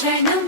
క్షణం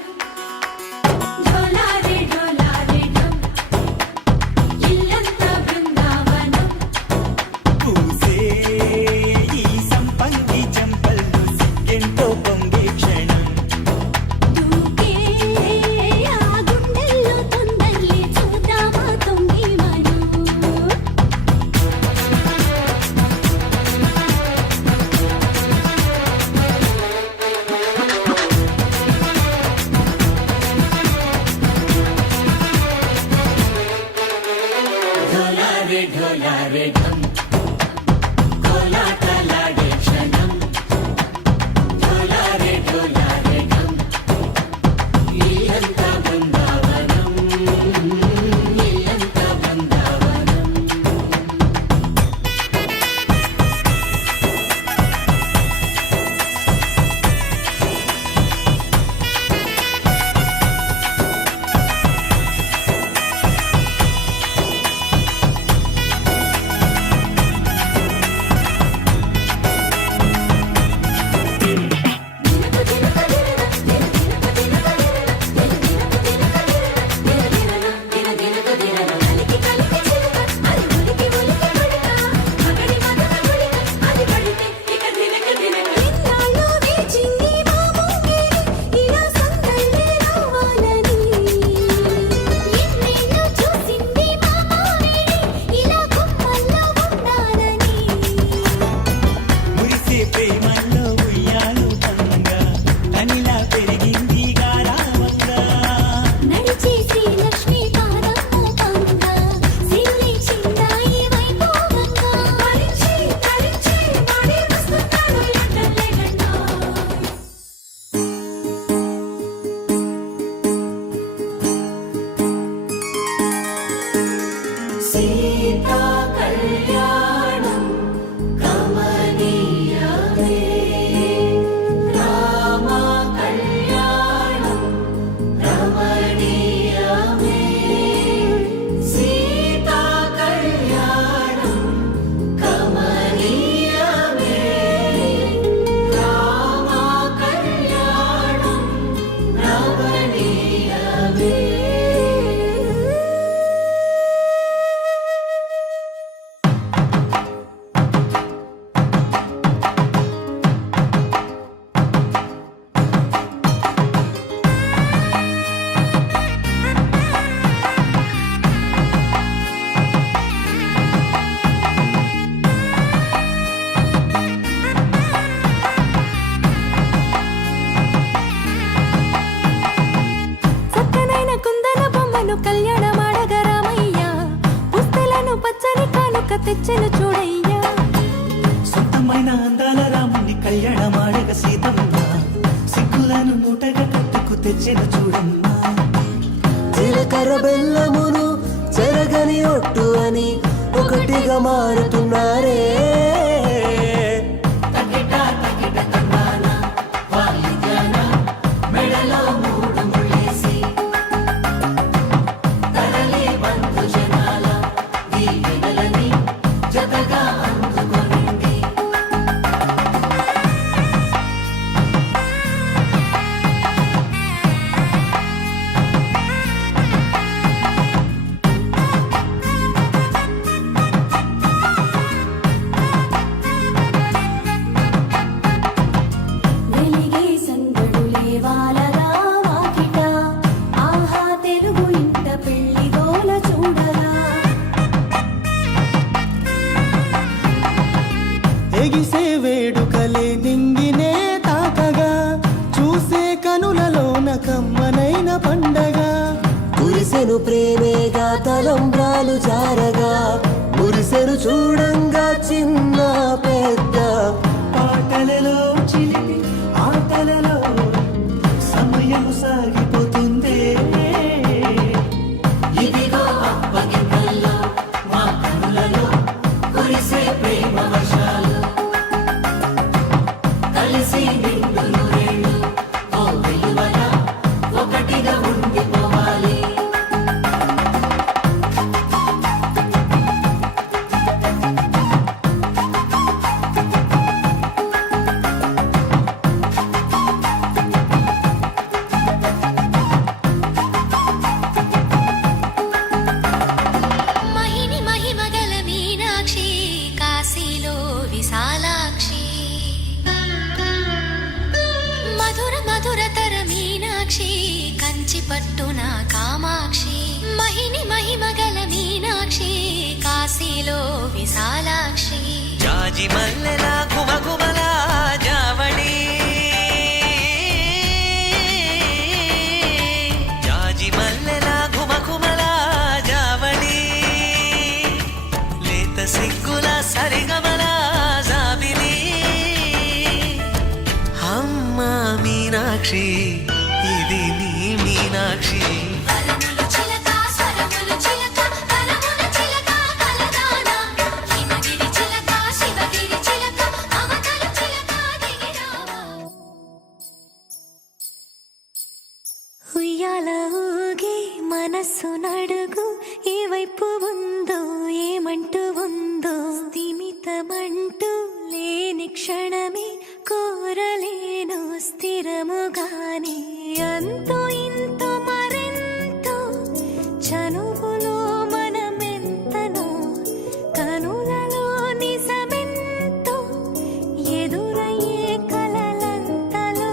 తెచ్చెను చూడయ్యా సొంతమైన అందాల రాముని కళ్యాణమాడగ సీతమ్మ సిగ్గులను మూటగా కట్టుకు తెచ్చెను చూడమ్మా జీలకర్ర బెల్లమును చెరగని ఒట్టు అని ఒకటిగా మారుతున్నారే ఎగిసే వేడుకలే నింగినే తాకగా చూసే కనులలోన కమ్మనైన పండగ కురిసెను ప్రేమేగా తలంబ్రాలు జారగా మురిసెను చూడంగా చిన్న పెద్ద పాటలలో చిలిపి ఆటలలో సమయం సాగిపోతుందే ఇదిగో అప్పగింతల్లో మా కనులలో కురిసే ప్రేమ వర్షాలు కలిసి నిండు నూరేళ్ళు ఓ వెలువల ఒకటిగా ఉండిపోవాలి విశాలాక్షి మధుర మధురతర మీనాక్షి కంచి పట్టున కామాక్షి మహిని మహిమగల మీనాక్షి కాశీలో విశాలాక్షి జాజి మల్లెల గుమగుమల జావళి జాజి మల్లెల గుమగుమల జావళి లేత సిగ్గుల సరిగమల జాబిలి అమ్మ మీనాక్షి ఇది నీ మీనాక్షి వరములు చిలక స్వరములు చిలక కలముల చిలక కలదానా హిమగిరి చిలక శివగిరి చిలక అవతల చిలక దిగిరావా ఉయ్యాల ఊగి మనస్సు నడుగు ఏ వైపు ఉందో ఏమంటూ ఉందో స్థిమితమంటూ లేని క్షణమే కోరలేను స్థిరముగానే అంతో ఇంతో మరెంతో చనువులో మనమెంతనో కనులలో నిజమెంతో ఎదురయ్యే కలలంతలో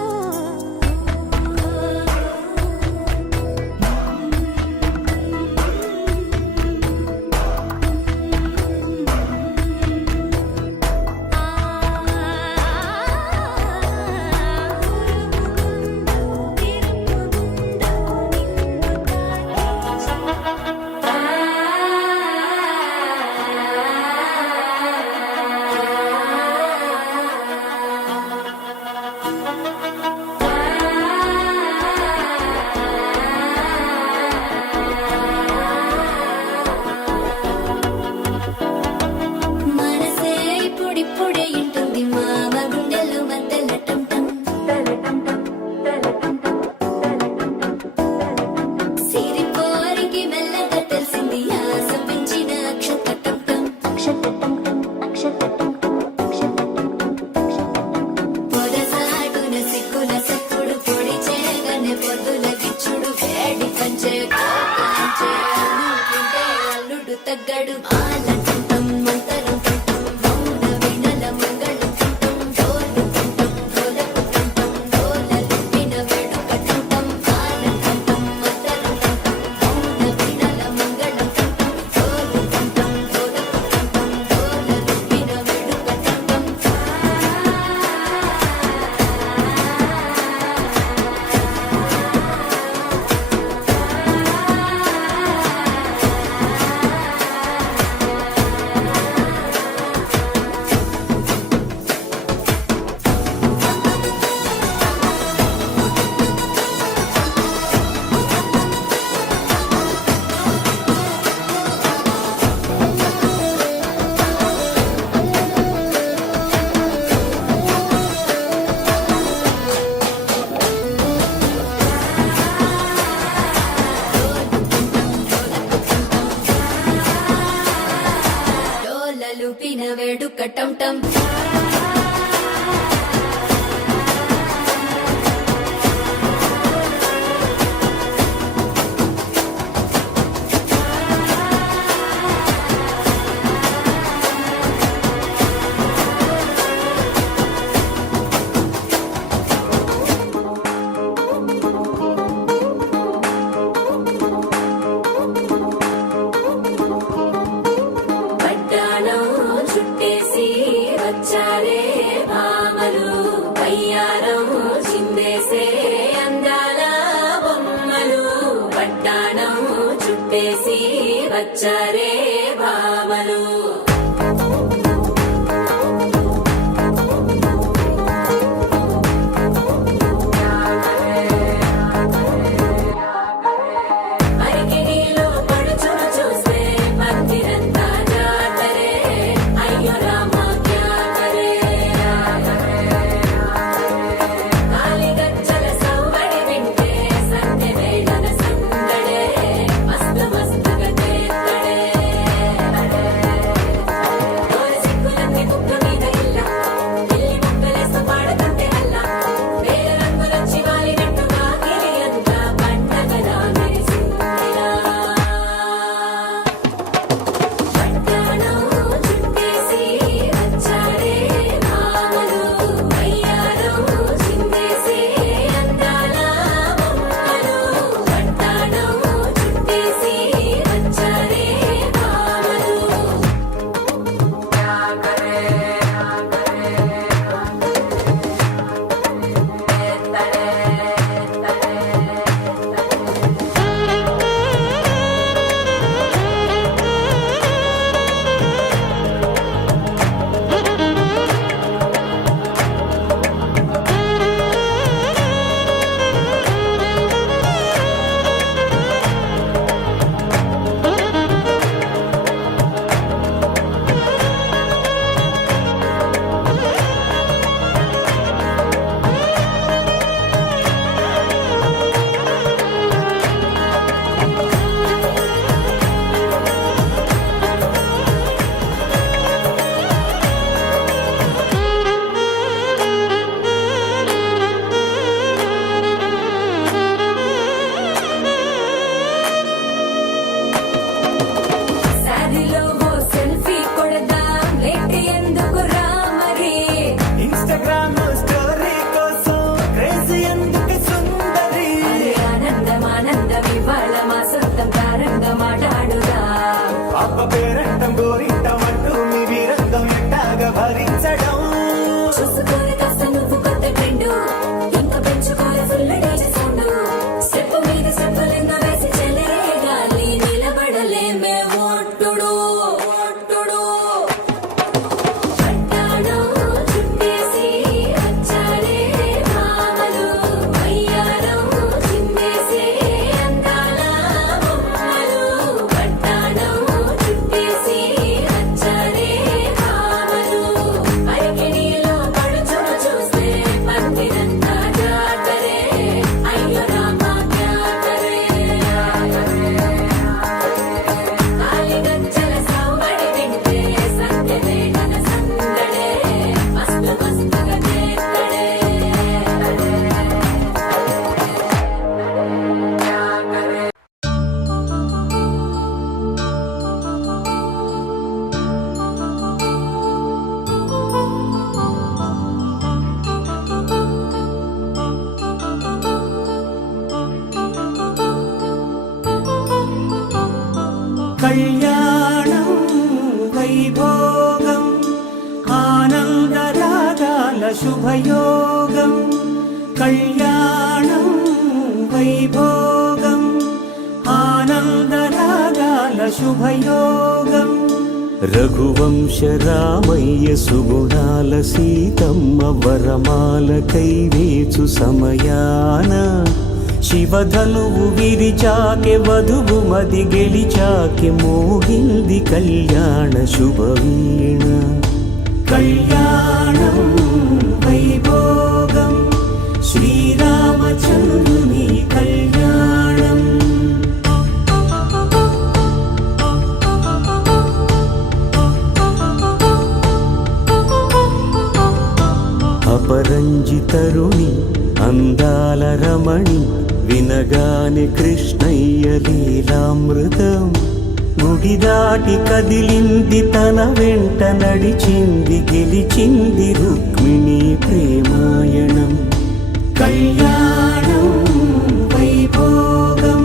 మనసే ఇప్పుడిప్పుడే ఇంటుంది మామ గుండెల్లో మధ్యలో టం టం సిరిపోరికి మెల్లగా తెలిసింది ఆశ పెంచిన అక్షతటం పొదసాటున సిగ్గుల సప్పుడు పొడి చేయగానే పొద్దుల గిచ్చుడు వేడి పంచే కాంచే అనుకుంటే అల్లుడు తగ్గడు ఆలంటం మంతరం కంటం మౌన వినల మంగళం కంటం డోలు కంటం డోలకు కంటం డోలలు విన వేడుక కంటం ఆలంటం మంతరం కంటం మౌన వినల మంగళం కంటం డోలు కంటం డోలకు కంటం డోలలు విన వేడుక కంటం డోలలు పిన వేడుక టం టం పడ్డాణం చుట్టేసి వచ్చారే భామలు పయ్యారం చిందేసే అందాల బొమ్మలు పడ్డాణం చుట్టేసి వచ్చారే భామలు అరిగిరిలో పడుచును చూస్తే మందిరంతా జాతరే అయ్యో రామ క్యా కరే కాలిగజ్జల సవ్వడి వింటే సంధ్య వేళన సందడే మస్తు మస్తుగా చేత్తడే చూసుకోరు కాస్త నువ్వు కొత్త ట్రెండ్ ఇంకా పెంచుకోరు ఫుల్ డీజే సౌండ్ స్టెప్ మీద స్టెప్పులెన్నో వేసి చెలే గాలి నిలబడలేమే ఒట్టుడు ఒట్టుడు పట్టాణం చుట్టేసి వచ్చాడే భామలు అయ్యారం చిందేసే అందాల బొమ్మలు పట్టాణం చుట్టేసి వచ్చాడే భామలు అరకిణీలో పడుచును చూస్తే పందిరంతా జాతరే అయ్యో రామ జాతరే కాలిగజ్జల సవ్వడి వింటే సంధ్యలే ఘన సందడే మస్తు మస్తుగా చేత్తడే కళ్యాణం వైభోగం ఆనందరాగాల శుభయోగం కళ్యాణం వైభోగం ఆనందరాగాల శుభయోగం రఘువంశ రామయ్య సుగుణాల సీతమ్మ వరమాల కైవేచు సమయాన శివధనువు విరిచాకె వధువు మది గెలిచాకె మోగింది కళ్యాణ శుభవీణ కళ్యాణం వైభోగం శ్రీరామచంద్రుని కళ్యాణం అపరంజితరుణి అందాల రమణి వినగానే కృష్ణయ్య లీలామృతం గుడి దాటి కదిలింది తన వెంట నడిచింది గెలిచింది రుక్మిణి ప్రేమాయణం కళ్యాణం వైభోగం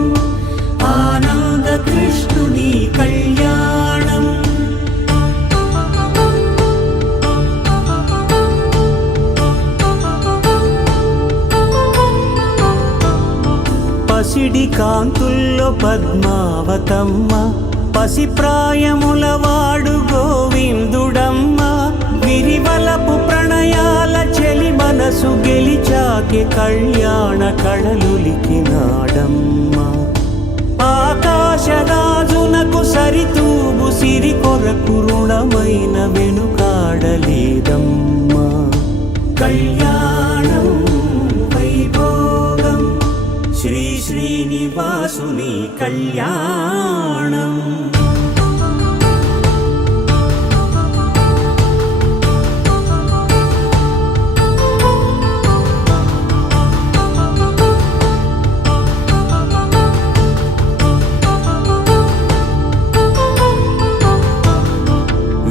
ఆనంద కృష్ణుని కళ్యాణం పసిడి కాంతుల్లో పద్మావతమ్మ పసిప్రాయముల వాడు గోవిందుడమ్మ విరివలపు ప్రణయాల చెలి మనసు గెలిచాకె కళ్యాణ కళలులికినాడమ్మ ఆకాశరాజునకు సరితూగు సిరి కొరకు రుణమైన వెనుకాడలేదమ్మా కళ్యాణం వైభోగం శ్రీ శ్రీనివాసుని కళ్యాణం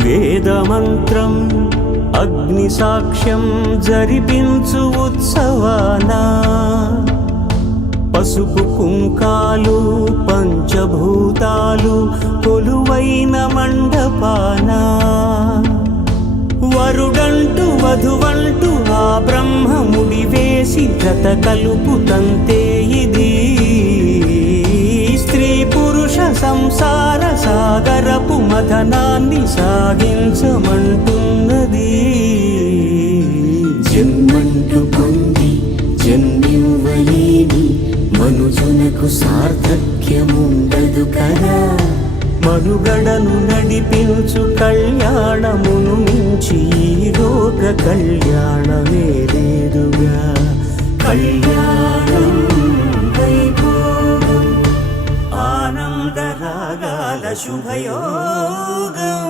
వేదమంత్రం అగ్ని సాక్ష్యం జరిపించు ఉత్సవానా పసుపు కుంకాలు పంచభూతాలు కొలువైన మండపానా వరుడంటూ వధువంటూ ఆ బ్రహ్మముడి వేసి జత కలుపుతంతే ఇది స్త్రీ పురుష సంసార సాగరపు మథనాన్ని సాగించమంటున్నది జన్మంటూ పొంది జన్మివ్వలేని మనుజునకు సార్థక్యముండదు కదా మనుగడను నడిపించు కళ్యాణమును మించి ఈ లోక కళ్యాణమే లేదుగా కళ్యాణం వైభోగం ఆనందరాగాల శుభయోగం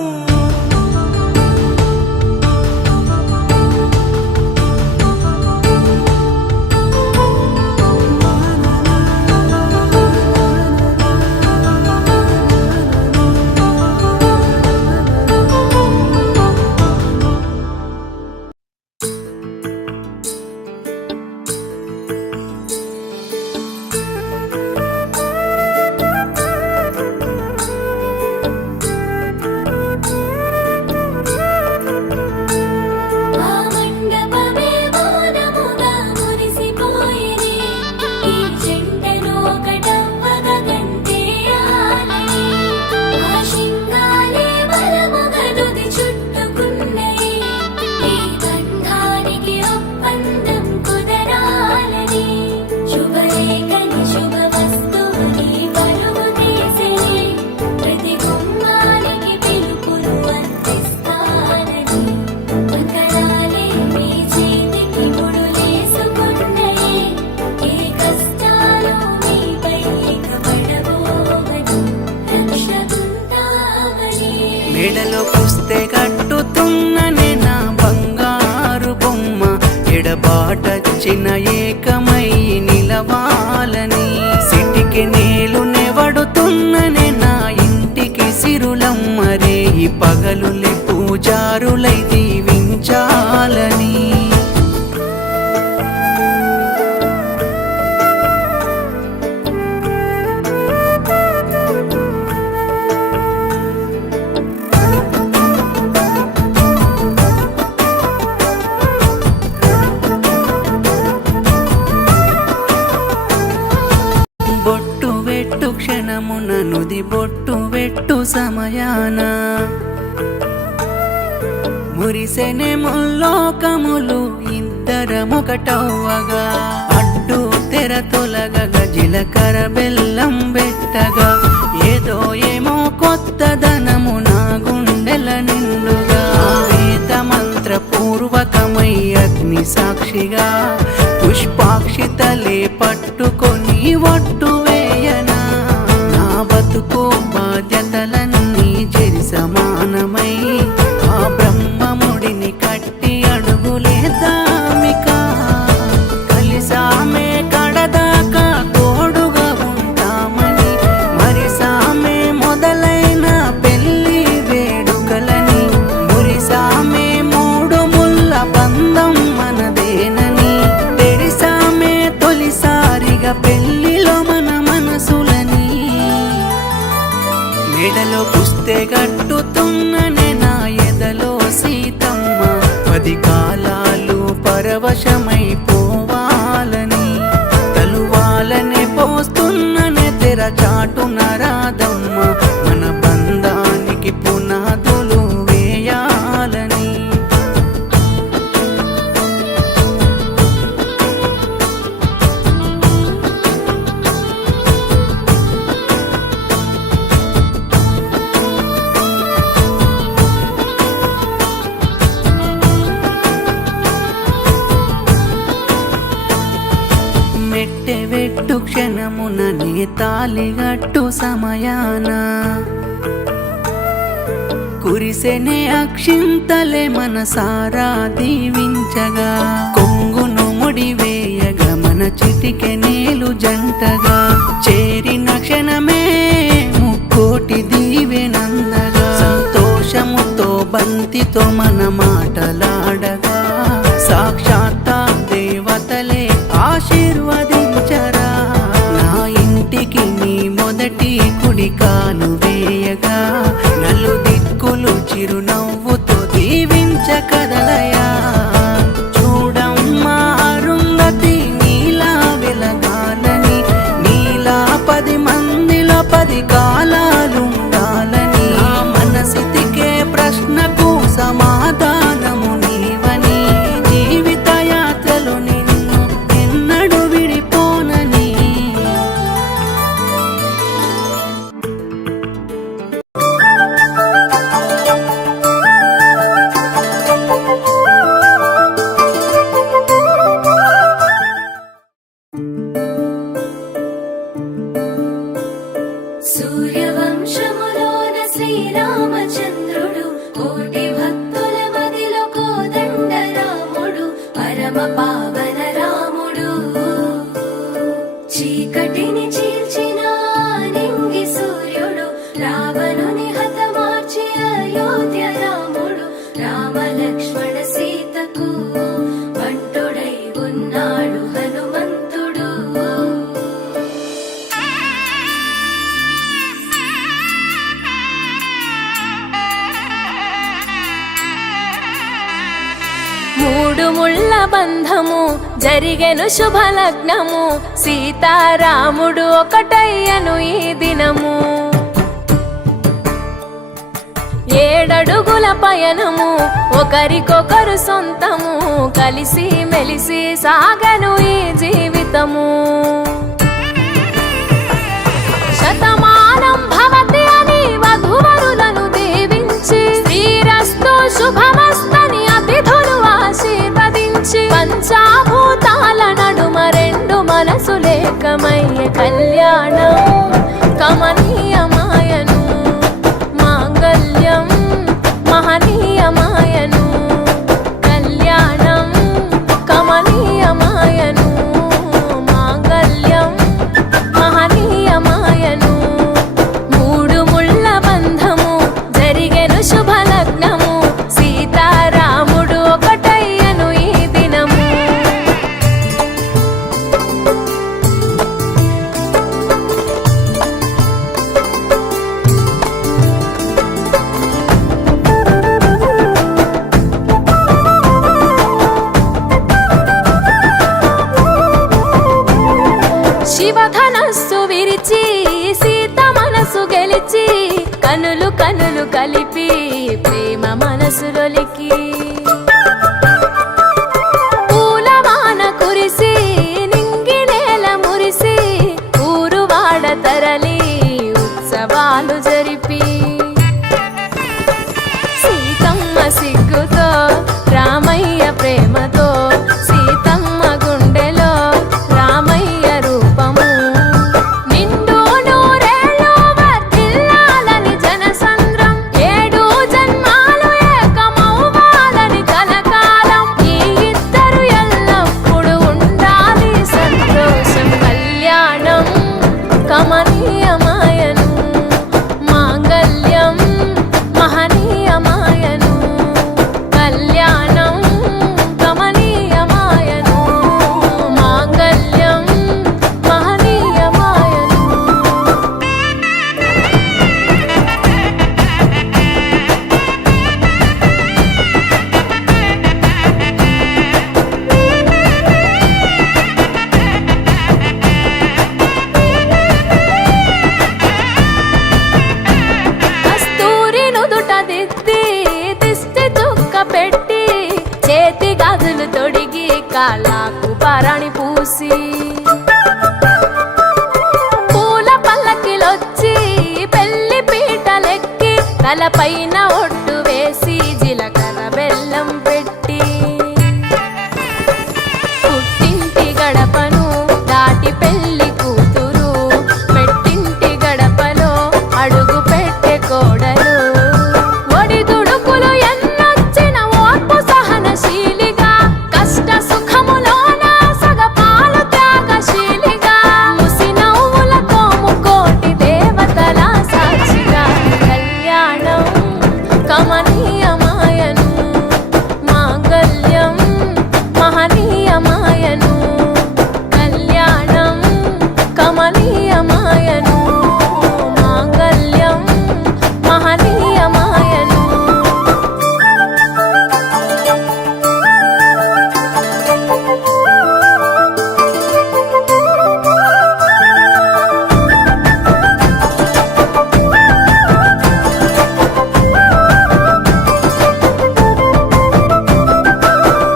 దారులై దీవించాలని. బొట్టు వెట్టు క్షణమున నుది బొట్టు వెట్టు సమయాన మురిసెనే ముల్లోకములు ఇద్దరమొకటవ్వగా. అడ్డు తెర తొలగగా జీలకర్ర బెల్లం పెట్టగా ఏదో ఏమో కొత్తదనము నా గుండెల నిండుగా. వేద మంత్ర పూర్వకమై అగ్ని సాక్షిగా పుష్పాక్షితలే పట్టుకొని ఒట్టు వేయనా. నా బతుకు బాధ్యతలన్నీ చెరి సమానమై ఆ బ్రహ్మముడిని కట్టి అడుగులేదామిక. కలిసామే కడదాకా తోడుగా ఉంటామని మరి సామే మొదలైన పెళ్లి వేడుకలని మురిసామే మూడు ముళ్ళ బంధం మనదేనని తెరిసామే తొలిసారిగా పెళ్లిలో మన మనసులని. మెడలో పుస్తే గట్టుతున్ననే నా ఎదలో సీతమ్మ 10 కాలాలు పరవశమైపోవాలని. తలువాలనే పోస్తున్ననే తెర చాటున రాదమ్మ మన బంధానికి పునాదులు వేయాలని. మెట్టె వెట్టు క్షణమున నే తాలిగట్టు సమయాన కురిసెనే అక్షింతలే మనసారా దీవించగా. కొంగును ముడివేయగా మన చిటికె నేలు జంటగా చేరిన క్షణమే ముక్కోటి దీవెనందగా. సంతోషముతో బంతితో మన మాటలాడగా సాక్షాత్ దేవతలే ఆశీర్వదించరా. నా ఇంటికి నీ మొదటి కుడికాను వేయగా నలు దిక్కులు చిరునవ్వుతో దీవించ కదలయా. చూడమ్మా అరుంధతి నీలా వెలగాలని నీలా 10 మందిలో 10 కాలాలుండాలని. నా మనసితికే ప్రశ్నకు సమాధానము నీవని జీవిత యాత్రలో నిన్ను ఎన్నడు విడిపోనని. సూర్యవంశములోన శ్రీరామచంద్రుడు కోటి భక్తుల మదిలో కోదండ రాముడు పరమ పావన రాముడు. చీకటిని చీల్చిన నింగి సూర్యుడు రావణుని హతమార్చి అయోధ్య రాముడు. రామ లక్ష్మణ సీతకు బంటుడై ఉన్నాడు హనుమంతుడు. మూడు ముళ్ళ బంధము జరిగెను శుభలగ్నము సీతారాముడు ఒకటయ్యను ఈ దినము. 7 అడుగుల పయనము ఒకరికొకరు సొంతము కలిసి మెలిసి సాగను ఈ జీవితము. శతమానం భవతి అని వధువరులను దీవించి శ్రీరస్తు శుభమస్తని అతిథులు ఆశీర్వదించి పంచాభూతాల నడుమ 2 మనసులేకమయ్య కళ్యాణం కమనీయమాయను. మాంగళ్యం మహనీయమాయను. కళ్యాణం కమనీయమాయను. మాంగళ్యం మహనీయమాయను. 3 ముళ్ళ బంధము జరిగెను శుభలగ్నము సీత శివధనస్సు విరిచి సీత మనసు గెలిచి కనులు కనులు కలిపి ప్రేమ మనసులొలికి పూలవాన కురిసి నింగి నేల మురిసి ఊరువాడ తరలి ఉత్సవాలు జరిపి సీతమ్మ సిగ్గుతో రామయ్య ప్రేమతో సీతమ్మ గుండెలో రామయ్య రూపము నిండు నూరేళ్ళు వర్ధిల్లాలని జనసంద్రం 7 జన్మాలు ఏకమవ్వాలని కలకాలం ఈ ఇద్దరు ఎల్లప్పుడూ ఉండాలి సంతోషం కళ్యాణం కమనీయమాయను మాంగళ్యం మహనీయమాయను కళ్యాణం కమనీయమాయను మాంగళ్యం మహనీయమాయను కస్తూరి నుదుట దిద్ది దిష్టి చుక్క పెట్టి చేతి గాజులు తొడిగి కాళ్ళకు పారాణి పూసి పూల పల్లకిలొచ్చి పెళ్లి పీటలెక్కి తలపైన ఒట్టు వేసి జీలకర్ర బెల్లం పెట్టి పుట్టింటి గడపను దాటి పెళ్లి కూతురు మెట్టింటి గడపలో అడుగు పెట్టే కోడలు ఒడిదుడుకులు ఎన్నొచ్చిన ఓర్పు సహనశీలిగా కష్ట సుఖములోన సగపాలు త్యాగశీలిగా ముసి నవ్వులతో ముకోటి దేవతల సాక్షిగా కళ్యాణం కమనీయమాయను మాంగళ్యం మహనీయమాయను కళ్యాణం కమనీయమాయను మాంగళ్యం మహనీయమాయను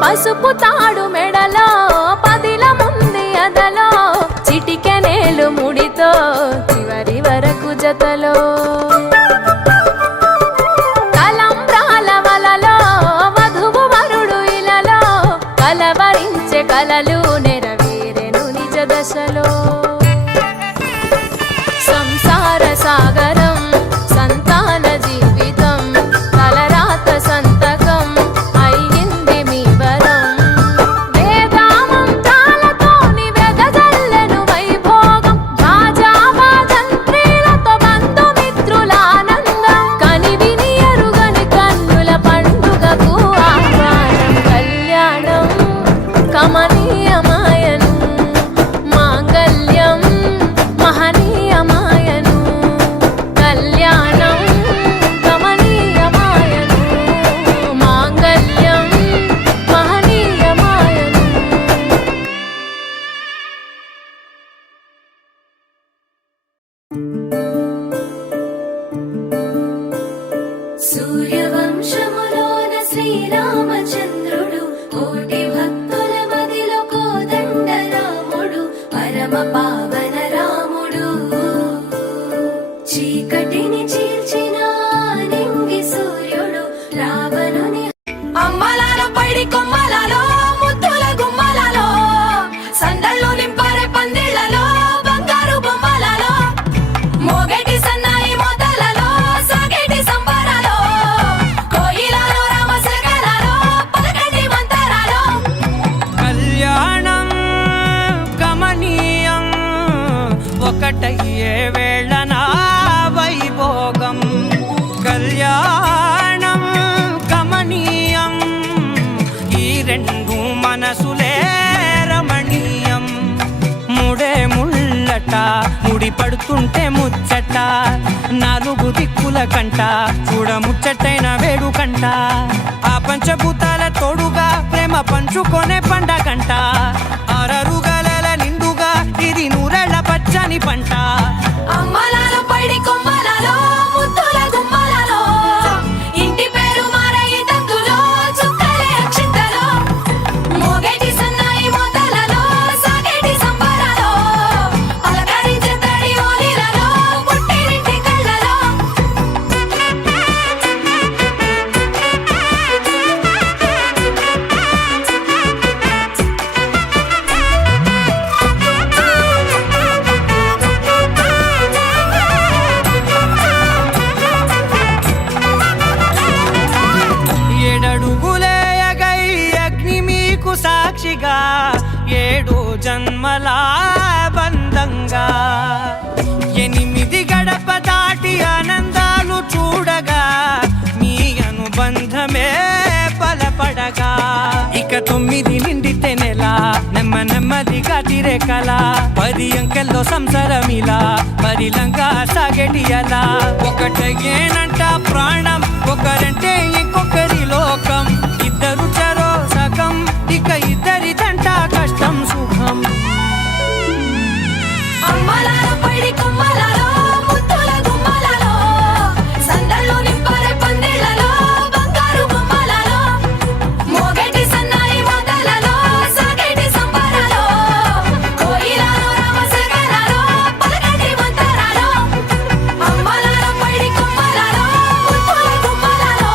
పసుపు తాడు మెడలో పదిల ముంది అదలో చిటికెనేలు ముడితో చివరి వరకు జతలో తలంబ్రాల వలలో వధువు వరుడు ఇలలో కలవరించే కలలు నెరవేరెను నిజ దశలో సంసార సాగరం సంతాన జీవితం తలరాత సంతకం అయ్యింది మీ వరం వేదామంత్రాలతోని వెదజల్లెను వైభోగం రాజావాజంత్రీలతో బంధుమిత్రులానందం కనివిని ఎరుగని కన్నుల పండుగకు ఆహ్వానం కళ్యాణం కమనీయమాయను మాంగళ్యం మహనీయమాయను కళ్యాణం కమనీయమాయను మాంగళ్యం మహనీయమాయను సూర్యవంశములోన శ్రీరామచంద్రుడు కోటి భక్తుల మదిలో కోదండ రాముడు పరమ పావన రాముడు చీకటిని చీల్చిన నింగి సూర్యుడు రావణుని అమ్మలాల పైడి కొమ్మలలో ముద్దుల గుమ్మలలో సందళ్ళు నింపరే పందిళ్లలో బంగారు బొమ్మలలో మోగటి సన్నాయి మోతలలో సాగేటి సంబరాలో కోయిలలో రామశకలలో పలకటి మంతరాలో కళ్యాణం కమనీయం ఒకటయ్యే వేళ నా వైభోగం కళ్యాణం కమనీయం ఈ రెండు మనసులే రమణీయం ముడే ముళ్ళట ముడి పడుతుంటే ముచ్చట నాలుగు దిక్కుల కంట చూడ ముచ్చటైన వేడుకంట ఆ పంచభూతాల తోడుగా ప్రేమ పంచుకొనే పండగంట అరరుగల నిండుగా ఇది నూరెళ్ళ కలిసిగా 7 జన్మల బంధంగా 8 గడప దాటి ఆనందాలు చూడగా మీ అనుబంధమే బలపడగా ఇక 9 నిండితే నెల నెమ్మదిగా తిరేకల 10 అంకెల్లో సంసారమిలా పరిలంగా సాగేటి అలా ఒకటేనంట ప్రాణం ఒకరంటే ఇంకొకరి లోకం ఇద్దరు చరో సగం ఇక ఇద్దరిదంట కష్టం సుఖం అమ్మలాలో పడి కొమ్మలలో ముత్తుల గుమ్మలలో సందళ్ళు నింపరే పందిళ్ళలో బంగారు గుమ్మలలో మోగేటి సన్నాయి మోతలలో సాగేటి సంబరాలో కోయిలలో రామశేఖరాలో పలకటి మంతరాలో అమ్మలాలో పడి కొమ్మలలో ముత్తుల గుమ్మలలో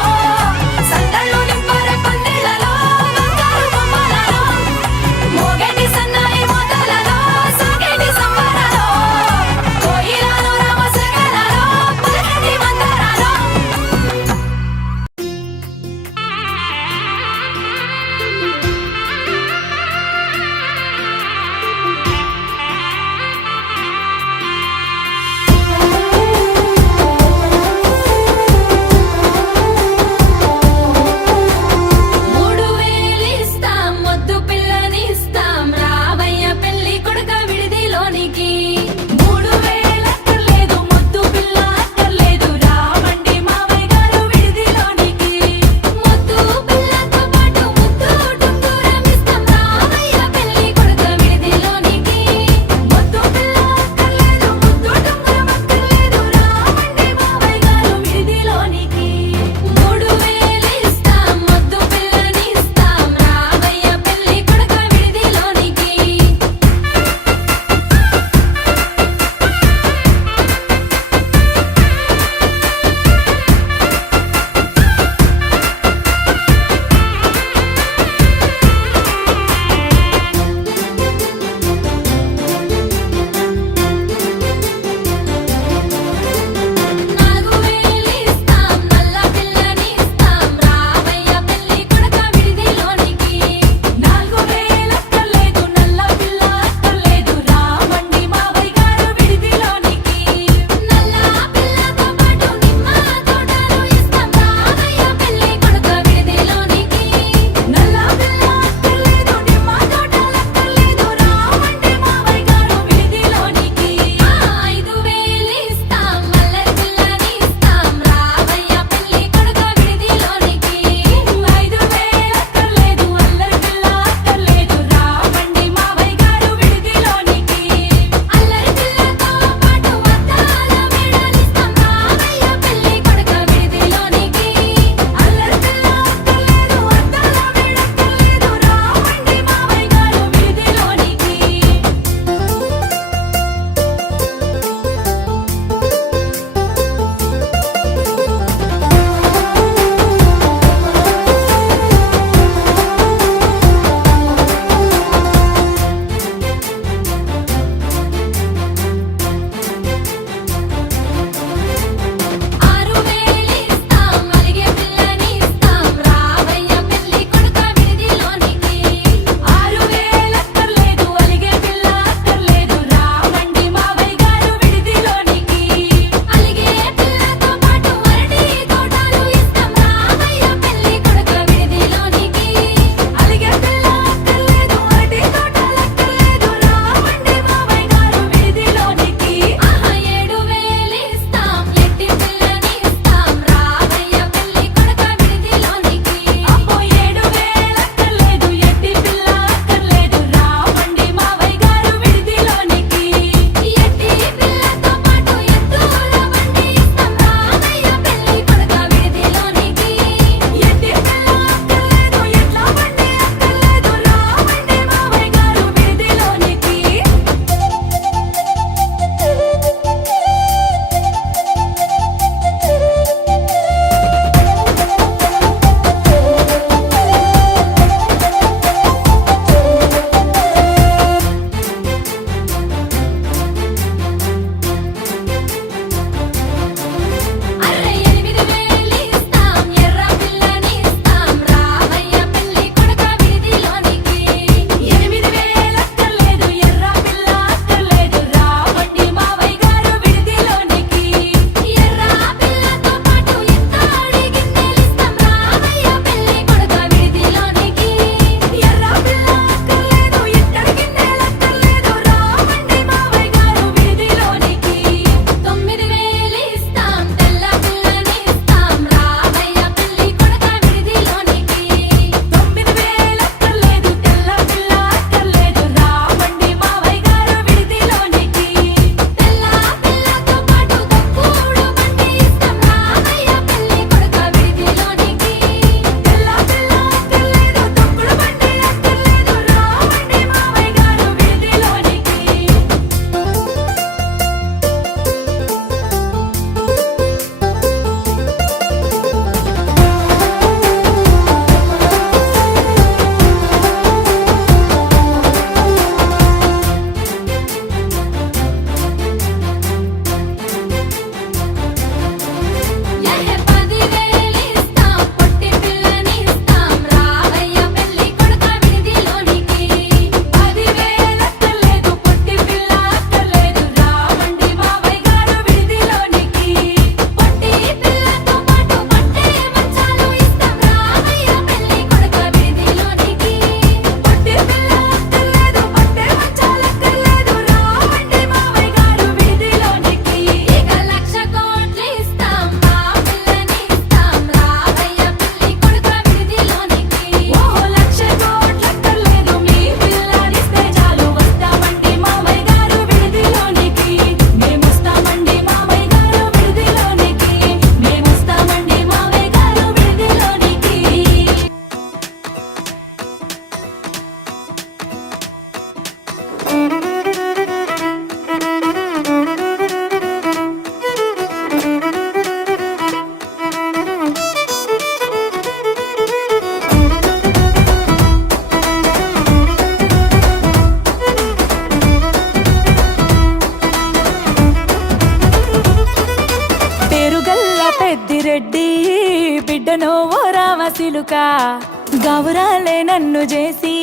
నన్ను చేసి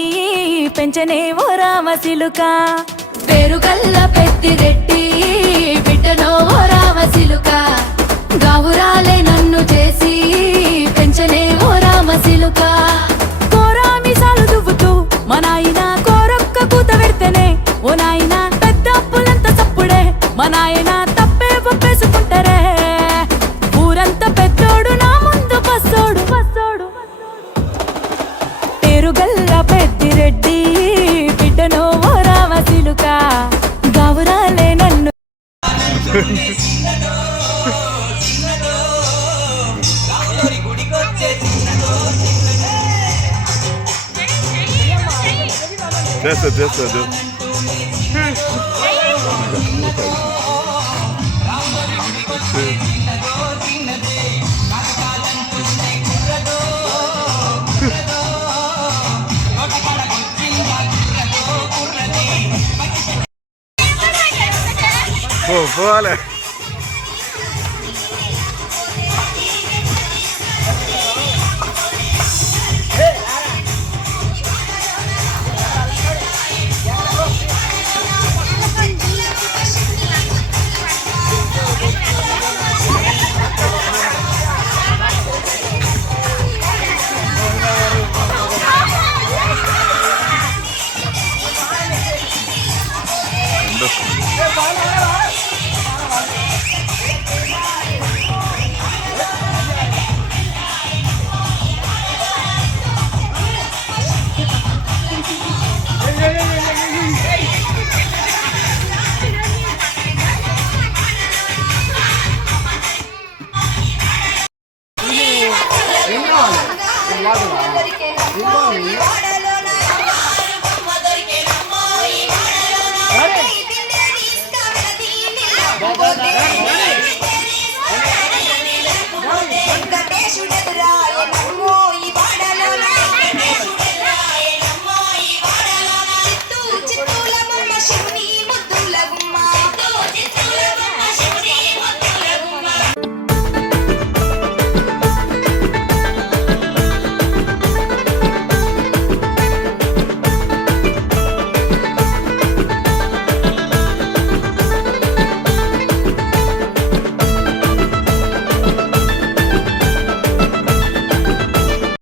పెంచనే ఓ రామసిలుక పేరుగల్ల పెద్దిరెడ్డి బిడ్డనో ఓ రామసిలుక గావురాలే నన్ను చేసి పెంచనే ఓ రామసిలుక కోరామిసాలు దువ్వుతూ మా నాయన కోరొక్క కూత పెడితేనే ఓ నాయన పెద్ద అప్పులంత సప్పుడే మా నాయన తప్పే ఒప్పేసుకుంటారే ఊరంతా పెద్దోడు నా ముందు బస్సోడు బస్సోడు పేరుగల్ల పెద్దిరెడ్డి బిడ్డనో ఓ రామసిలుక గావురాలే నన్ను చేస్తా పోలే ఏ బాగా